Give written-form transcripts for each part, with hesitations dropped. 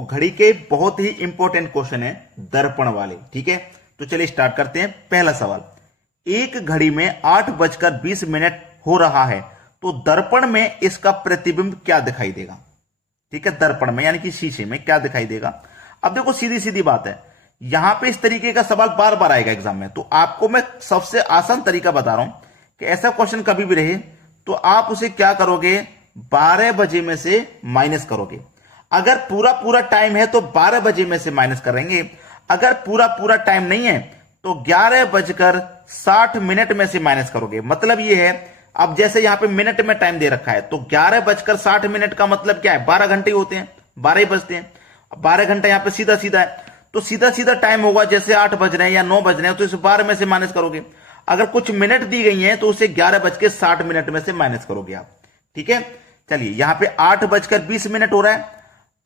और घड़ी के बहुत ही इंपॉर्टेंट क्वेश्चन है दर्पण वाले। ठीक है, तो चलिए स्टार्ट करते हैं। पहला सवाल, एक घड़ी में 8:20 हो रहा है तो दर्पण में इसका प्रतिबिंब क्या दिखाई देगा। ठीक है, दर्पण में यानी कि शीशे में क्या दिखाई देगा। अब देखो सीधी सीधी बात है, यहां पे इस तरीके का सवाल बार बार आएगा एग्जाम में, तो आपको मैं सबसे आसान तरीका बता रहा हूं कि ऐसा क्वेश्चन कभी भी रहे तो आप उसे क्या करोगे, 12 बजे में से माइनस करोगे। अगर पूरा पूरा टाइम है तो 12 बजे में से माइनस करेंगे, अगर पूरा पूरा टाइम नहीं है तो 11:60 में से माइनस करोगे। मतलब ये है, अब जैसे यहां पे मिनट में टाइम दे रखा है तो 11:60 का मतलब क्या है, 12 घंटे होते हैं, 12 ही बजते हैं। 12 घंटा यहां पे सीधा सीधा है, तो सीधा सीधा टाइम होगा, जैसे 8 बज रहे हैं या 9 बज रहे हैं तो इसे 12 में से माइनस करोगे। अगर कुछ मिनट दी गई हैं तो उसे 11:60 में से माइनस करोगे आप। ठीक है, चलिए यहां पे 8:20 हो रहा है,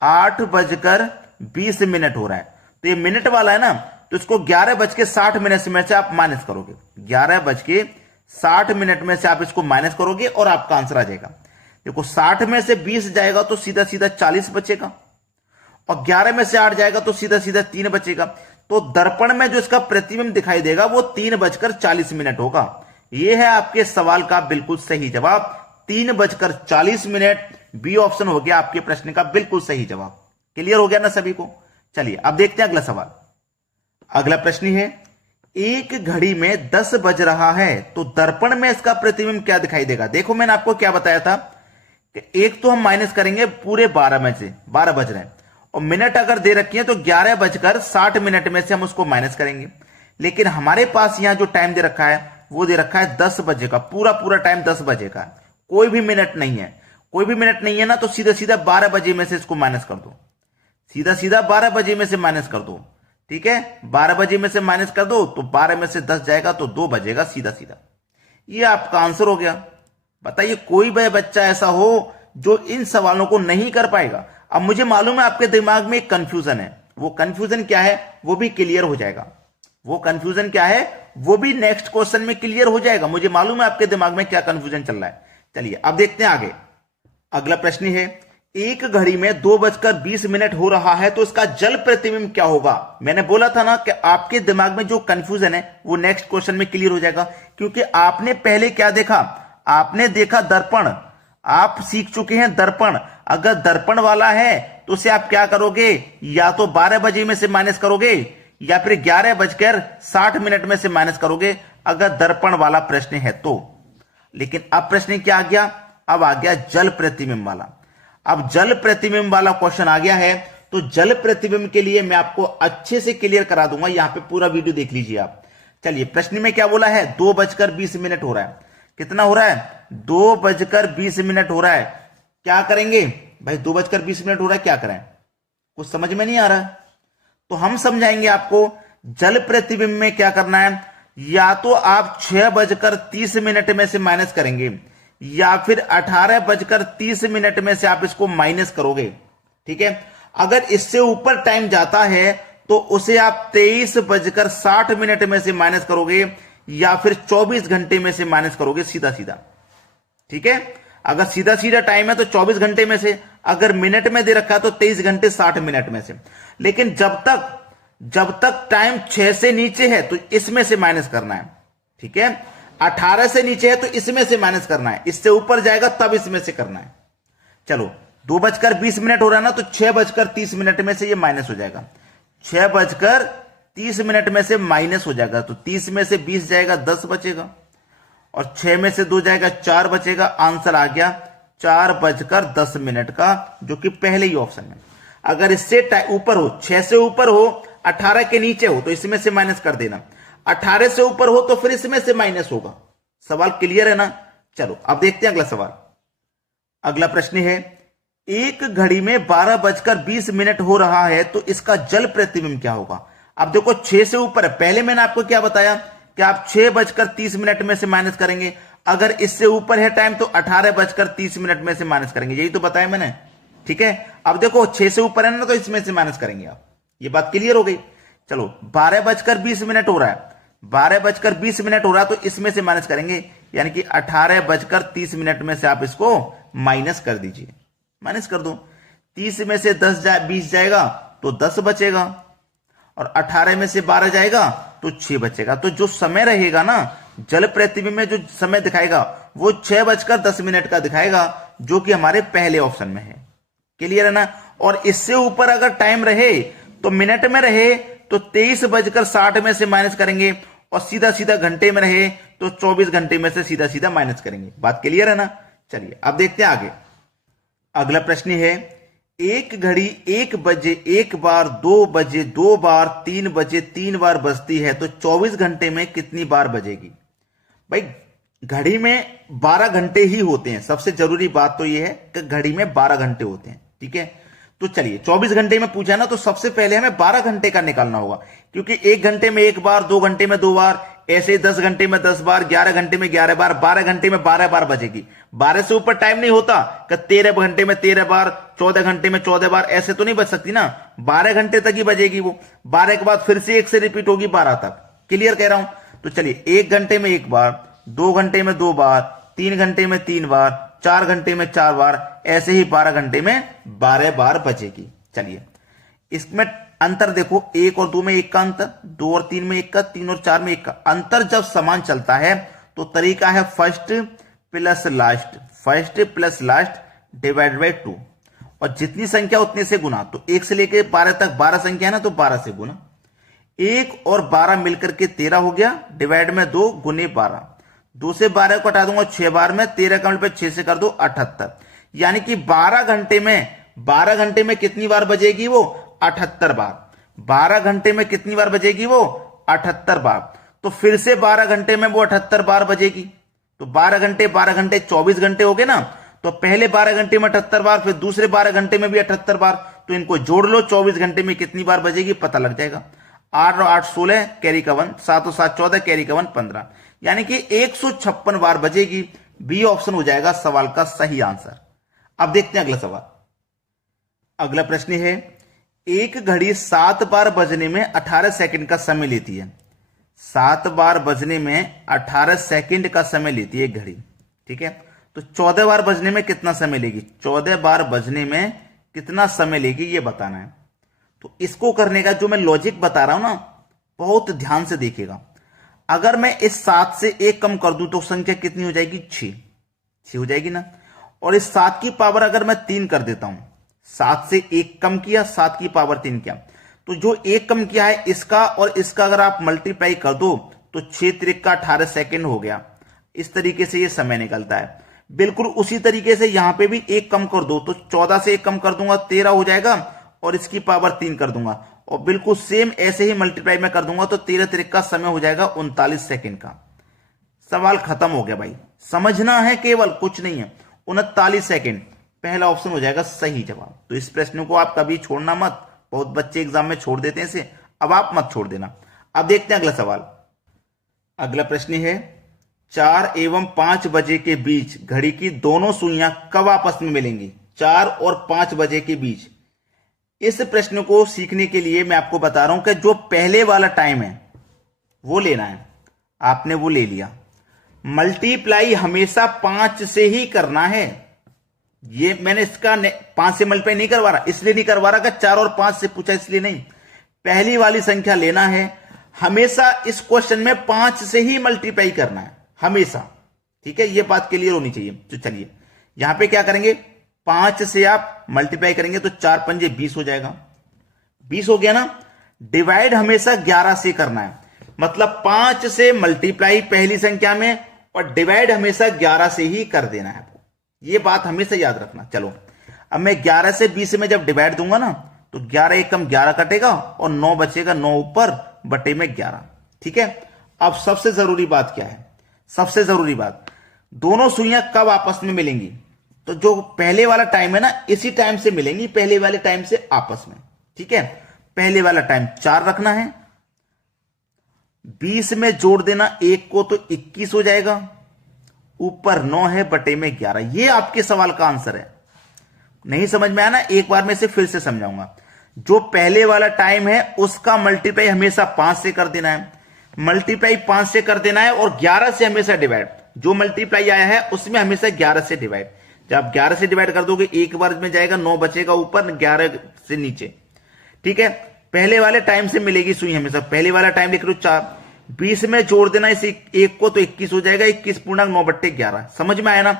8:20 हो रहा है, तो ये मिनट वाला है ना, तो इसको 11:60 में से आप माइनस करोगे। 11:60 में से आप इसको माइनस करोगे और आपका आंसर आ जाएगा। देखो 60 में से 20 जाएगा तो सीधा सीधा 40 बचेगा, और 11 में से 8 जाएगा तो सीधा सीधा 3 बचेगा। तो दर्पण में जो इसका प्रतिबिंब दिखाई देगा वो 3:40 होगा। यह है आपके सवाल का बिल्कुल सही जवाब, 3:40। बी ऑप्शन हो गया आपके प्रश्न का बिल्कुल सही जवाब। क्लियर हो गया ना सभी को। चलिए अब देखते हैं अगला सवाल। अगला प्रश्न है, एक घड़ी में 10 बज रहा है तो दर्पण में इसका प्रतिबिंब क्या दिखाई देगा। देखो मैंने आपको क्या बताया था कि एक तो हम माइनस करेंगे पूरे 12 में से, 12 बज रहे हैं, और मिनट अगर दे रखी है तो 11:60 में से हम उसको माइनस करेंगे। लेकिन हमारे पास यहां जो टाइम दे रखा है वो दे रखा है 10 बजे का, पूरा पूरा टाइम 10 बजे का, कोई भी मिनट नहीं है। कोई भी मिनट नहीं है ना, तो सीधा सीधा 12 बजे में से इसको माइनस कर दो, सीधा सीधा 12 बजे में से माइनस कर दो। ठीक है, 12 बजे में से माइनस कर दो तो 12 में से 10 जाएगा तो 2 बजेगा, सीधा सीधा। ये आपका आंसर हो गया। बताइए कोई भी बच्चा ऐसा हो जो इन सवालों को नहीं कर पाएगा। अब मुझे मालूम है आपके दिमाग में एक कंफ्यूजन है, वो कंफ्यूजन क्या है वो भी क्लियर हो जाएगा। वो कंफ्यूजन क्या है वो भी नेक्स्ट क्वेश्चन में क्लियर हो जाएगा। मुझे मालूम है आपके दिमाग में क्या कंफ्यूजन चल रहा है। चलिए अब देखते हैं आगे। अगला प्रश्न है, एक घड़ी में 2:20 हो रहा है तो इसका जल प्रतिबिंब क्या होगा। मैंने बोला था ना कि आपके दिमाग में जो कंफ्यूजन है वो नेक्स्ट क्वेश्चन में क्लियर हो जाएगा, क्योंकि आपने पहले क्या देखा, आपने देखा दर्पण, आप सीख चुके हैं दर्पण। अगर दर्पण वाला है तो उसे आप क्या करोगे, या तो 12 बजे में से माइनस करोगे या फिर 11:60 में से माइनस करोगे, अगर दर्पण वाला प्रश्न है तो। लेकिन अब प्रश्न क्या आ गया, अब आ गया जल प्रतिबिंब वाला। अब जल प्रतिबिंब वाला क्वेश्चन आ गया है, तो जल प्रतिबिंब के लिए मैं आपको अच्छे से क्लियर करा दूंगा, यहां पे पूरा वीडियो देख लीजिए आप। चलिए प्रश्न में क्या बोला है, 2:20 हो रहा है। कितना हो रहा है, 2:20 हो रहा है। क्या करेंगे भाई, 2:20 हो रहा है, क्या करें, कुछ समझ में नहीं आ रहा। तो हम समझाएंगे आपको जल प्रतिबिंब में क्या करना है। या तो आप 6:30 में से माइनस करेंगे, या फिर 18:30 में से आप इसको माइनस करोगे। ठीक है, अगर इससे ऊपर टाइम जाता है तो उसे आप 23:60 में से माइनस करोगे, या फिर 24 घंटे में से माइनस करोगे, सीधा सीधा। ठीक है, अगर सीधा सीधा टाइम है तो 24 घंटे में से, अगर मिनट में दे रखा है तो 23 घंटे 60 मिनट में से। लेकिन जब तक टाइम 6 से नीचे है तो इसमें से माइनस करना है। ठीक है, 18 से नीचे है तो इसमें से माइनस करना है, इससे ऊपर जाएगा तब इसमें से करना है। चलो 2:20 हो रहा है ना, तो 6:30 में से ये माइनस हो जाएगा, 6:30 में से माइनस हो जाएगा, तो 30 में से 20 जाएगा, 10 बचेगा, और 6 में से 2 जाएगा, 4 बचेगा। आंसर आ गया 4:10 का, जो कि पहले ही ऑप्शन है। अगर इससे ऊपर हो, 6 से ऊपर हो, 18 के नीचे हो तो इसमें से माइनस कर देना, 18 से ऊपर हो तो फिर इसमें से माइनस होगा। सवाल क्लियर है ना। चलो अब देखते हैं अगला सवाल। अगला प्रश्न है, एक घड़ी में 12:20 हो रहा है तो इसका जल प्रतिबिंब क्या होगा। अब देखो 6 से ऊपर है, पहले मैंने आपको क्या बताया कि आप 6:30 में से माइनस करेंगे, अगर इससे ऊपर है टाइम तो 18:30 में से माइनस करेंगे, यही तो बताया मैंने। ठीक है, अब देखो 6 से ऊपर है ना, तो इसमें से माइनस करेंगे आप। ये बात क्लियर हो गई। चलो 12:20 हो रहा है, 12:20 हो रहा है तो इसमें से माइनस करेंगे, यानी कि 18:30 में से आप इसको माइनस कर दीजिए, माइनस कर दो। 30 में से 20 जाएगा तो 10 बचेगा, और 18 में से 12 जाएगा तो 6 बचेगा। तो जो समय रहेगा ना जल प्रतिबिंब में, जो समय दिखाएगा वो 6:10 का दिखाएगा, जो कि हमारे पहले ऑप्शन में है। क्लियर है ना। और इससे ऊपर अगर टाइम रहे तो मिनट में रहे तो 23:60 में से माइनस करेंगे, और सीधा सीधा घंटे में रहे तो 24 घंटे में से सीधा सीधा माइनस करेंगे। बात क्लियर है ना। चलिए अब देखते हैं आगे। अगला प्रश्न है, एक घड़ी 1 बजे 1 बार, 2 बजे 2 बार, 3 बजे 3 बार बजती है, तो 24 घंटे में कितनी बार बजेगी? भाई घड़ी में 12 घंटे ही होते हैं। सबसे जरूरी बात तो यह है कि घड़ी में 12 घंटे होते हैं। ठीक है, तो चलिए 24 घंटे में पूछा ना, तो सबसे पहले हमें 12 घंटे का निकालना होगा, क्योंकि 1 घंटे में 1 बार, 2 घंटे में 2 बार, ऐसे 10 घंटे में 10 बार, 11 घंटे में 11 बार, 12 घंटे में 12 बार बजेगी। 12 से ऊपर टाइम नहीं होता कि 13 घंटे में 13 बार, 14 घंटे में 14 बार, ऐसे तो नहीं बच सकती ना। 12 घंटे तक ही बजेगी वो। 12 के बाद फिर से 1 से रिपीट होगी 12 तक। क्लियर कह रहा हूं। तो चलिए 1 घंटे में 1 बार, 2 घंटे में 2 बार, 3 घंटे में 3 बार, 4 घंटे में 4 बार, ऐसे ही 12 घंटे में 12 बार बचेगी। चलिए इसमें अंतर देखो, 1 और 2 में 1 का अंतर, 2 और 3 में 1 का, 3 और 4 में 1 का अंतर। जब समान चलता है तो तरीका है first plus last divide by 2, और जितनी संख्या उतने से गुना। तो 1 से लेकर 12 तक 12 संख्या है ना, तो 12 से गुना। 1 और 12 मिलकर के 13 हो गया, डिवाइड में 2 गुने 12। 2 से 12 को हटा दूंगा 6 बार में, 13 का मल्टीप्लाई 6 से कर दो 78। यानी कि 12 घंटे में कितनी बार बजेगी वो? 78 बार। 12 घंटे में कितनी बार बजेगी वो? 78 बार। तो फिर से 12 घंटे में वो 78 बार बजेगी। तो 12 घंटे 24 घंटे हो गए ना। तो पहले 12 घंटे में 78 बार, फिर दूसरे 12 घंटे में भी 78 बार। तो इनको जोड़ लो, 24 घंटे में कितनी बार बजेगी पता लग जाएगा। 8 और 8 16, कैरी का 1, 7 और 7 14, कैरी का 1 15, यानी कि 156 बार बजेगी। बी ऑप्शन हो जाएगा सवाल का सही आंसर। अब देखते हैं अगला सवाल। अगला प्रश्न है, एक घड़ी 7 बार बजने में 18 सेकंड का समय लेती है। 7 बार बजने में 18 सेकंड का समय लेती है एक घड़ी। ठीक है, तो 14 बार बजने में कितना समय लेगी? 14 बार बजने में कितना समय लेगी ये बताना है। तो इसको करने का जो मैं लॉजिक बता रहा हूं ना, बहुत ध्यान से देखिएगा। अगर मैं इस 7 से 1 कम कर दूं तो संख्या कितनी हो जाएगी? 6 हो जाएगी ना। और इस 7 की पावर अगर मैं 3 कर देता हूं, 7 से 1 कम किया, 7 की पावर 3 किया, तो जो 1 कम किया है इसका और इसका अगर आप मल्टीप्लाई कर दो तो 6 त्रिक का 18 सेकंड हो गया। इस तरीके से ये समय निकलता है। बिल्कुल उसी तरीके से यहां पे भी 1 कम कर दो, तो 14 से 1 कम कर दूंगा 13 हो जाएगा, और इसकी पावर 3 कर दूंगा, और बिल्कुल सेम ऐसे ही मल्टीप्लाई में कर दूंगा तो 13 त्रिक का समय हो जाएगा 39 सेकंड का। सवाल खत्म हो गया भाई। समझना है केवल, कुछ नहीं है। 39 सेकंड पहला ऑप्शन हो जाएगा सही जवाब। तो इस प्रश्न को आप कभी छोड़ना मत। बहुत बच्चे एग्जाम में छोड़ देते हैं इसे, अब आप मत छोड़ देना। अब देखते हैं अगला सवाल। अगला प्रश्न है, 4 एवं 5 बजे के बीच घड़ी की दोनों सुइयां कब आपस में मिलेंगी? 4 और 5 बजे के बीच। इस प्रश्न को सीखने के लिए मैं आपको बता रहा हूं कि जो पहले वाला टाइम है वो लेना है। आपने वो ले लिया, मल्टीप्लाई हमेशा 5 से ही करना है। ये मैंने इसका 5 से मल्टीप्लाई नहीं करवा रहा, इसलिए नहीं करवा रहा कि 4 और 5 से पूछा इसलिए नहीं। पहली वाली संख्या लेना है। हमेशा इस क्वेश्चन में 5 से ही मल्टीप्लाई करना है, हमेशा। ठीक है, ये बात क्लियर होनी चाहिए। तो चलिए यहां पे क्या करेंगे, 5 से आप मल्टीप्लाई करेंगे तो 4 पंजे 20 हो जाएगा। 20 हो गया ना। डिवाइड हमेशा 11 से करना है, मतलब 5 से मल्टीप्लाई पहली संख्या में और डिवाइड हमेशा 11 से ही कर देना है। ये बात हमेशा याद रखना। चलो अब मैं 11 से 20 में जब डिवाइड दूंगा ना, तो 11 एकम 11 कटेगा और 9 बचेगा, 9 ऊपर बटे में 11। ठीक है, अब सबसे जरूरी बात क्या है? सबसे जरूरी बात, दोनों सुइयां कब आपस में मिलेंगी? तो जो पहले वाला टाइम है ना, इसी टाइम से मिलेंगी, पहले वाले टाइम से आपस में। ठीक है, पहले वाला टाइम 4 रखना है, 20 में जोड़ देना 1 को तो 21 हो जाएगा, ऊपर 9 है बटे में 11। ये आपके सवाल का आंसर है। नहीं समझ में आया ना, एक बार में से फिर से समझाऊंगा। जो पहले वाला टाइम है उसका मल्टीप्लाई हमेशा 5 से कर देना है, मल्टीप्लाई 5 से कर देना है, और 11 से हमेशा डिवाइड। जो मल्टीप्लाई आया है उसमें हमेशा 11 से डिवाइड। जब 11 से डिवाइड कर दोगे एक बार में जाएगा, 9 बचेगा ऊपर, 11 से नीचे। ठीक है, पहले वाले टाइम से मिलेगी सुई हमेशा। पहले वाला टाइम लिख लो 4, 20 में जोड़ देना इस एक को तो 21 हो जाएगा, 21 पूर्णांक 9/11। समझ में आया ना।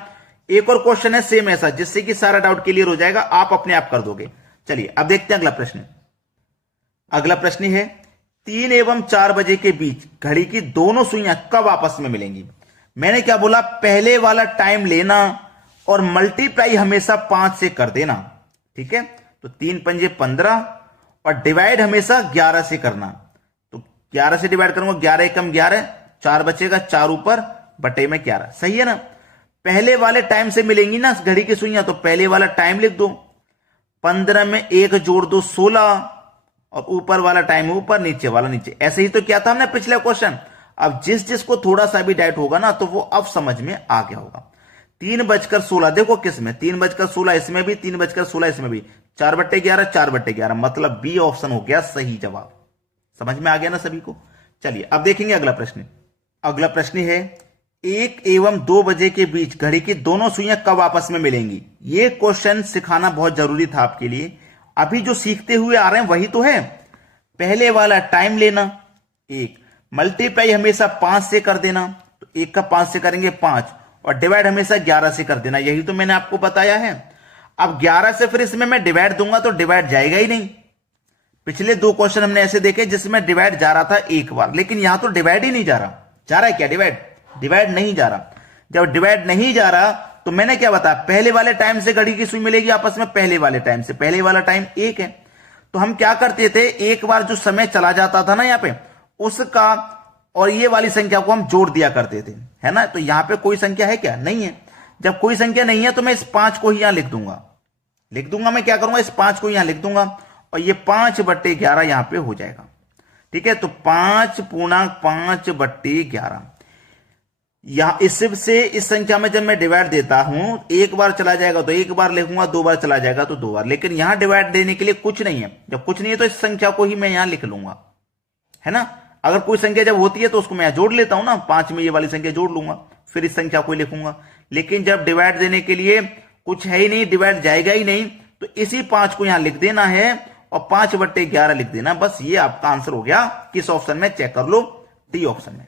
एक और क्वेश्चन है सेम ऐसा, जिससे कि सारा डाउट क्लियर हो जाएगा, आप अपने आप कर दोगे। चलिए अब देखते हैं अगला प्रश्न। अगला प्रश्न है 3 एवं 4 बजे के बीच घड़ी की दोनों सुइयां कब आपस में मिलेंगी। मैंने क्या बोला, पहले वाला टाइम लेना और मल्टीप्लाई हमेशा 5 से कर देना। ठीक है, तो 3 पंजे 15 और डिवाइड हमेशा 11 से करना। तो 11 से डिवाइड करूंगा, 11 एकम 11, 4 बचेगा, 4 ऊपर बटे में 11। सही है ना। पहले वाले टाइम से मिलेंगी ना घड़ी की सुइयां, तो पहले वाला टाइम लिख दो, 15 में 1 जोड़ दो 16, और ऊपर वाला टाइम ऊपर, नीचे वाला नीचे। ऐसे ही तो किया था हमने पिछले क्वेश्चन। अब जिसको थोड़ा सा भी डाउट होगा ना, तो वो अब समझ में आ गया होगा। 3:16 देखो किस में, 3:16 इसमें भी, 3:16 इसमें भी, 4/11, 4/11, मतलब बी ऑप्शन हो गया सही जवाब। समझ में आ गया ना सभी को। चलिए अब देखेंगे अगला प्रश्न। अगला प्रश्न है 1 एवं 2 बजे के बीच घड़ी की दोनों सुइयां कब आपस में मिलेंगी। ये क्वेश्चन सिखाना बहुत जरूरी था आपके लिए। अभी जो सीखते हुए आ रहे हैं वही तो है। पहले वाला टाइम लेना, 1 मल्टीप्लाई हमेशा 5 से कर देना, तो 1 का 5 से करेंगे 5, और डिवाइड हमेशा 11 से कर देना। यही तो मैंने आपको बताया है। अब 11 से फिर इसमें मैं डिवाइड दूंगा तो डिवाइड जाएगा ही नहीं। पिछले 2 क्वेश्चन हमने ऐसे देखे जिसमें डिवाइड जा रहा था एक बार, लेकिन यहां तो डिवाइड ही नहीं जा रहा। जा रहा है क्या डिवाइड? डिवाइड नहीं जा रहा। जब डिवाइड नहीं जा रहा तो मैंने क्या बताया, पहले वाले टाइम से घड़ी की सुई मिलेगी आपस में, पहले वाले टाइम से। पहले वाला टाइम 1 है, तो हम क्या करते थे, एक बार जो समय चला जाता था ना यहां पे, उसका और ये वाली संख्या को हम जोड़ दिया करते थे, है ना। तो यहां पे कोई संख्या है क्या? नहीं है। जब कोई संख्या नहीं है तो मैं इस 5 को ही यहां लिख दूंगा। मैं क्या करूंगा, इस 5 को यहां लिख दूंगा, और ये 5/11 यहां पे हो जाएगा। ठीक है, तो 5.5/11 यहां इससे इस संख्या में जब मैं डिवाइड देता हूं, एक बार चला जाएगा तो एक बार लिखूंगा, 2 बार चला जाएगा तो 2 बार। लेकिन यहां डिवाइड देने के लिए कुछ नहीं है। जब कुछ नहीं है तो इस संख्या को ही मैं यहां लिख लूंगा, है ना। अगर कोई संख्या जब होती है तो उसको मैं जोड़ लेता हूं ना, 5 में ये वाली संख्या जोड़ लूंगा, फिर इस संख्या को ही लिखूंगा। लेकिन जब डिवाइड देने के लिए कुछ है ही नहीं, डिवाइड जाएगा ही नहीं, तो इसी 5 को यहां लिख देना है और 5/11 लिख देना। बस ये आपका आंसर हो गया। किस ऑप्शन में? चेक कर लो, डी ऑप्शन में।